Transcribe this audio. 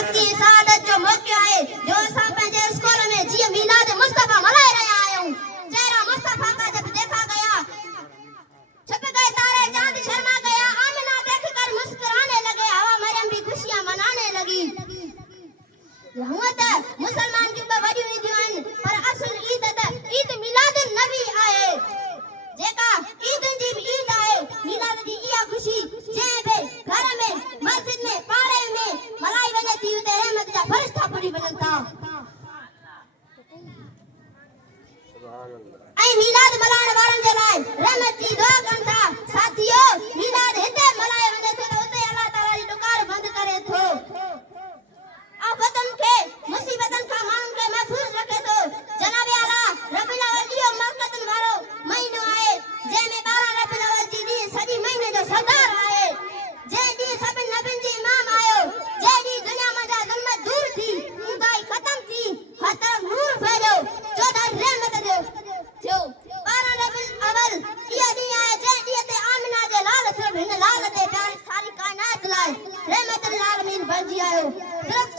तरक्की सादत जो मौक़ो आहे जो असां पंहिंजे स्कूल में जीअं मीलाद मुस्तफ़ा मल्हाए रहिया आहियूं। चेहरा मुस्तफ़ा का जब देखा गया छप गए तारे चांद शर्मा गया, आमिना देखकर मुस्कुराने लगे, हवा मरियम भी खुशियां मनाने लगी। हुआ त मुसलमान जूं वॾियूं ईदियूं आहिनि पर असुल ईद त ईद मिलाद नबी आहे जेका ईदुनि जी बि ईद आहे। मिलाद जी इहा ख़ुशी जंहिं बि घर में मस्जिद में पाड़े में मल्हाई वञे थी उते रहमत जा फ़रिश्ता पुॼी वञनि था ऐं मिलाद मल्हाइण वारनि जे लाइ रहमत जी दुआ कनि था। साथियो मिलाद हिते मल्हाए वञे थो त उते अल्लाह ताला जी ॾुकार बंदि करे थो, आफ़तुनि खे मुसीबतनि खां माण्हुनि खे महफ़ूज़ रखे थो। जनाब आला रबीउल अव्वल इहो बरकतुनि वारो महीनो आहे जंहिं में 12 रबीउल अव्वल जी ॾींहुं सॼी महीने जो सरदार आहे, जंहिं ॾींहुं सभिनि नबियुनि जी इमाम आयो, जंहिं ॾींहुं दुनिया मां जा ज़ुल्म दूर थी, ऊंदाही ख़तम थी, हर तरफ़ नूर फैलियो, चौधारी रहमत जो थियो। 12 रबीउल अव्वल इहो ॾींहुं आहे जंहिं ॾींहुं ते आमिना जे लाल सिर्फ़ हिन लाल ते प्यारी सारी काइनात लाइ रहमतुल आलमीन बणिजी आयो। सिर्फ़